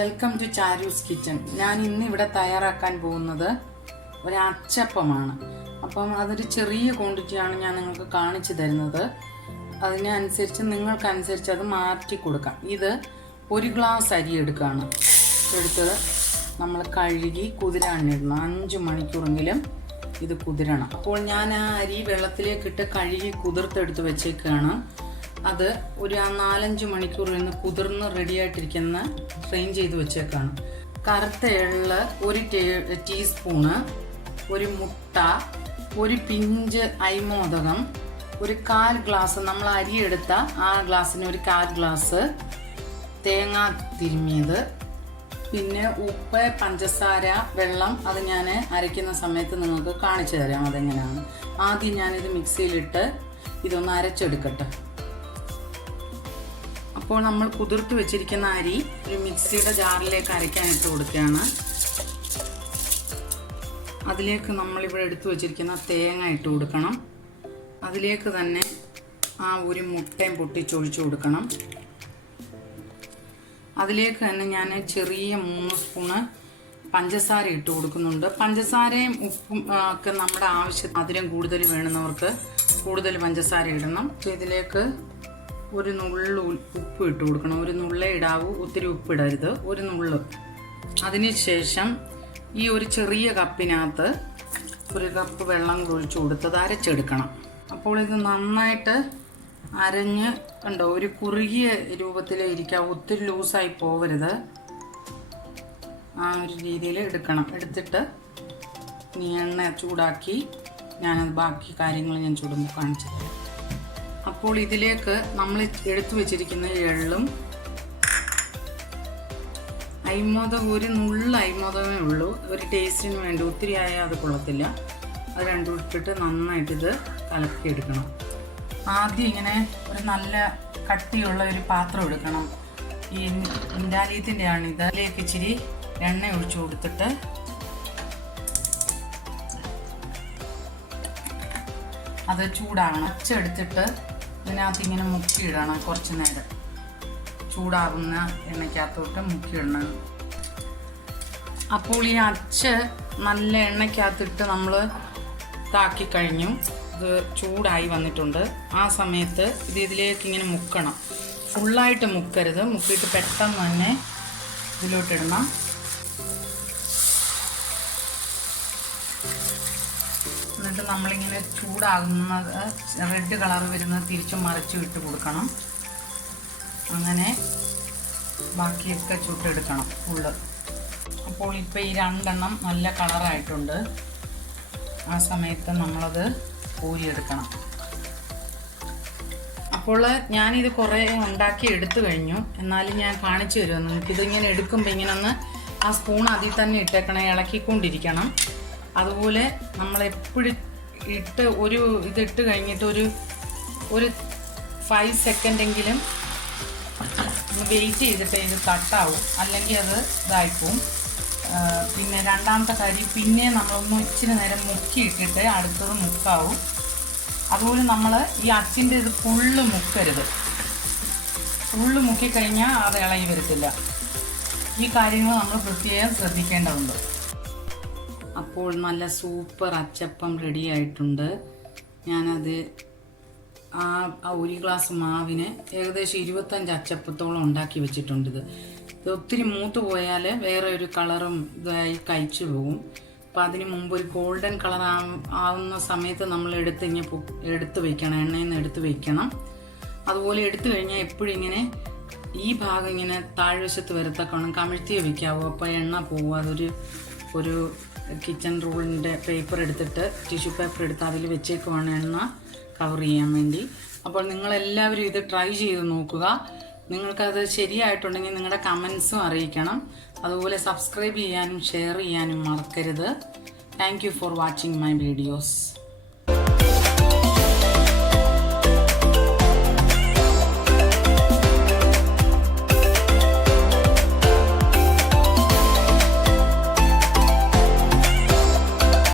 Welcome to ചാരൂസ് kitchen. ഞാൻ ഇന്ന് ഇവിടെ തയ്യാറാക്കാൻ പോകുന്നത് ഒരു അച്ചപ്പമാണ്. അപ്പം അതൊരു ചെറിയ ക്വാണ്ടിറ്റിയാണ് ഞാൻ നിങ്ങൾക്ക് കാണിച്ചു തരുന്നത്. അതിനനുസരിച്ച് നിങ്ങൾക്കനുസരിച്ച് അത് മാറ്റി കൊടുക്കാം. ഇത് 1 ഗ്ലാസ് അരി എടുക്കുകയാണ്. എടുത്ത് നമ്മൾ കഴുകി കുതിരാനിടണം. 5 മണിക്കൂറെങ്കിലും ഇത് കുതിരണം. അപ്പോൾ ഞാൻ ആ അരി വെള്ളത്തിലേക്കിട്ട് കഴുകി കുതിർത്തെടുത്ത് വെച്ചേക്കുകയാണ്. അത് ഒരു 4-5 മണിക്കൂർ നിന്ന് കുതിർന്ന് റെഡിയായിട്ടിരിക്കുന്ന സ്ട്രെയിൻ ചെയ്ത് വെച്ചേക്കാണ്. കറുത്ത എള്ള് 1 ടീസ്പൂണ്, 1 മുട്ട, 1 പിഞ്ച് അരിമോദകം, 1/4 ഗ്ലാസ് നമ്മൾ അരി എടുത്ത ആ ഗ്ലാസ്സിന് 1/4 ഗ്ലാസ് തേങ്ങ തിരുമ്മിയത്, പിന്നെ ഉപ്പ്, പഞ്ചസാര, വെള്ളം. അത് ഞാൻ അരയ്ക്കുന്ന സമയത്ത് നിങ്ങൾക്ക് കാണിച്ചു തരാം അതെങ്ങനെയാണ്. ആദ്യം ഞാനിത് മിക്സിയിലിട്ട് ഇതൊന്ന് അരച്ചെടുക്കട്ടെ. അപ്പോൾ നമ്മൾ കുതിർത്ത് വെച്ചിരിക്കുന്ന അരി ഒരു മിക്സിയുടെ ജാറിലേക്ക് അരയ്ക്കാനിട്ട് കൊടുക്കുകയാണ്. അതിലേക്ക് നമ്മളിവിടെ എടുത്തു വെച്ചിരിക്കുന്ന തേങ്ങ ഇട്ട് കൊടുക്കണം. അതിലേക്ക് തന്നെ ആ 1 മുട്ടയും പൊട്ടിച്ചൊഴിച്ചു കൊടുക്കണം. അതിലേക്ക് തന്നെ ഞാൻ ചെറിയ 3 സ്പൂണ് പഞ്ചസാര ഇട്ട് കൊടുക്കുന്നുണ്ട്. പഞ്ചസാരയും ഉപ്പും ഒക്കെ നമ്മുടെ ആവശ്യം, മധുരം കൂടുതൽ വേണമെന്നവർക്ക് കൂടുതൽ പഞ്ചസാര ഇടണം. ഇതിലേക്ക് 1 നുള്ളു ഉപ്പ് ഇട്ട് കൊടുക്കണം. 1 നുള്ളേ ഇടാവൂ, ഒത്തിരി ഉപ്പിടരുത്, 1 നുള്ളു. അതിനുശേഷം ഈ ഒരു ചെറിയ കപ്പിനകത്ത് 1 കപ്പ് വെള്ളം ഒഴിച്ചു കൊടുത്തത് അരച്ചെടുക്കണം. അപ്പോൾ ഇത് നന്നായിട്ട് അരഞ്ഞ് കണ്ടോ, ഒരു കുറുകിയ രൂപത്തിൽ ഇരിക്കുക, ഒത്തിരി ലൂസായി പോവരുത്. ആ ഒരു രീതിയിൽ എടുക്കണം. എടുത്തിട്ട് ഇനി എണ്ണ ചൂടാക്കി ഞാനത് ബാക്കി കാര്യങ്ങൾ ഞാൻ ചൂടുമ്പോൾ കാണിച്ചു തരാം. അപ്പോൾ ഇതിലേക്ക് നമ്മൾ എടുത്തു വെച്ചിരിക്കുന്ന എള്ളും അരിമോദകം, 1 നുള്ള അരിമോദകമേ ഉള്ളൂ, ഒരു ടേസ്റ്റിന് വേണ്ടി. ഒത്തിരി ആയാൽ അത് കൊള്ളത്തില്ല. അത് രണ്ടും ഇട്ടിട്ട് നന്നായിട്ട് ഇത് കലക്കിയെടുക്കണം. ആദ്യം ഇങ്ങനെ ഒരു നല്ല കട്ടിയുള്ള ഒരു പാത്രം എടുക്കണം. ഈ ഇൻഡാലിയത്തിൻ്റെ ആണ് ഇത്. അതിലേക്ക് ഇച്ചിരി എണ്ണ ഒഴിച്ചു കൊടുത്തിട്ട് അത് ചൂടാകണം. അച്ചെടുത്തിട്ട് ഇതിനകത്ത് ഇങ്ങനെ മുക്കിയിടണം. കുറച്ച് നേരം ചൂടാകുന്ന എണ്ണയ്ക്കകത്തോട്ട് മുക്കിയിടണം. അപ്പോൾ ഈ അച്ച് നല്ല എണ്ണയ്ക്കകത്തിട്ട് നമ്മൾ ഇതാക്കി കഴിഞ്ഞു. ഇത് ചൂടായി വന്നിട്ടുണ്ട്. ആ സമയത്ത് ഇതിലേക്ക് ഇങ്ങനെ മുക്കണം. ഫുള്ളായിട്ട് മുക്കരുത്, മുക്കിയിട്ട് പെട്ടെന്ന് തന്നെ ഇതിലോട്ടിടണം. എന്നിട്ട് നമ്മളിങ്ങനെ ചൂടാകുന്നത് റെഡ് കളർ വരുന്നത് തിരിച്ചും മറിച്ചും ഇട്ട് കൊടുക്കണം. അങ്ങനെ ബാക്കിയൊക്കെ ചുട്ടെടുക്കണം ഫുള്ള്. അപ്പോൾ ഇപ്പോൾ ഈ 2 എണ്ണം നല്ല കളറായിട്ടുണ്ട്. ആ സമയത്ത് നമ്മളത് കോരിയെടുക്കണം. അപ്പോൾ ഞാനിത് കുറേ ഉണ്ടാക്കി എടുത്തു കഴിഞ്ഞു. എന്നാലും ഞാൻ കാണിച്ചു തരുമോ നിങ്ങൾക്ക്. ഇതിങ്ങനെ എടുക്കുമ്പോൾ ഇങ്ങനെ ഒന്ന് ആ സ്പൂൺ അതിൽ തന്നെ ഇട്ടേക്കണം, ഇളക്കിക്കൊണ്ടിരിക്കണം. അതുപോലെ നമ്മളെപ്പോഴും ഇട്ട് ഇതിട്ട് കഴിഞ്ഞിട്ട് ഒരു 5 സെക്കൻഡെങ്കിലും വെയിറ്റ് ചെയ്തിട്ട് ഇത് കട്ടാവും, അല്ലെങ്കിൽ അത് ഇതായിപ്പോവും. പിന്നെ രണ്ടാമത്തെ കാര്യം, പിന്നെ നമ്മളൊന്ന് ഇച്ചിരി നേരം മുക്കിയിട്ടിട്ട് അടുത്തത് മുക്കാവും. അതുപോലെ നമ്മൾ ഈ അച്ചിൻ്റെ ഇത് ഫുള്ള് മുക്കരുത്. ഫുള്ള് മുക്കിക്കഴിഞ്ഞാൽ അത് ഇളകി വരത്തില്ല. ഈ കാര്യങ്ങൾ നമ്മൾ പ്രത്യേകം ശ്രദ്ധിക്കേണ്ടതുണ്ട്. അപ്പോൾ നല്ല സൂപ്പർ അച്ചപ്പം റെഡി ആയിട്ടുണ്ട്. ഞാനത് ആ 1 ഗ്ലാസ് മാവിന് ഏകദേശം 25 അച്ചപ്പത്തോളം ഉണ്ടാക്കി വെച്ചിട്ടുണ്ട്. ഇത് ഒത്തിരി മൂത്ത് പോയാൽ വേറെ ഒരു കളറും ഇതായി കഴിച്ചു പോകും. അപ്പോൾ അതിന് മുമ്പ് ഒരു ഗോൾഡൻ കളർ ആവുന്ന സമയത്ത് നമ്മൾ എടുത്ത് വയ്ക്കണം, എണ്ണയിൽ നിന്ന് എടുത്ത് വയ്ക്കണം. അതുപോലെ എടുത്തു കഴിഞ്ഞാൽ എപ്പോഴും ഇങ്ങനെ ഈ ഭാഗം ഇങ്ങനെ താഴ്വശത്ത് വരത്തക്കണം കമിഴ്ത്തിയേ വയ്ക്കാവൂ. അപ്പോൾ എണ്ണ പോകും. ഒരു കിച്ചൺ റൂളിൻ്റെ പേപ്പർ എടുത്തിട്ട്, ടിഷ്യൂ പേപ്പർ എടുത്ത് അതിൽ വെച്ചേക്കുവാണ് എണ്ണ കവർ ചെയ്യാൻ വേണ്ടി. അപ്പോൾ നിങ്ങളെല്ലാവരും ഇത് ട്രൈ ചെയ്ത് നോക്കുക. നിങ്ങൾക്കത് ശരിയായിട്ടുണ്ടെങ്കിൽ നിങ്ങളുടെ കമൻസും അറിയിക്കണം. അതുപോലെ സബ്സ്ക്രൈബ് ചെയ്യാനും ഷെയർ ചെയ്യാനും മറക്കരുത്. Thank you for watching my videos.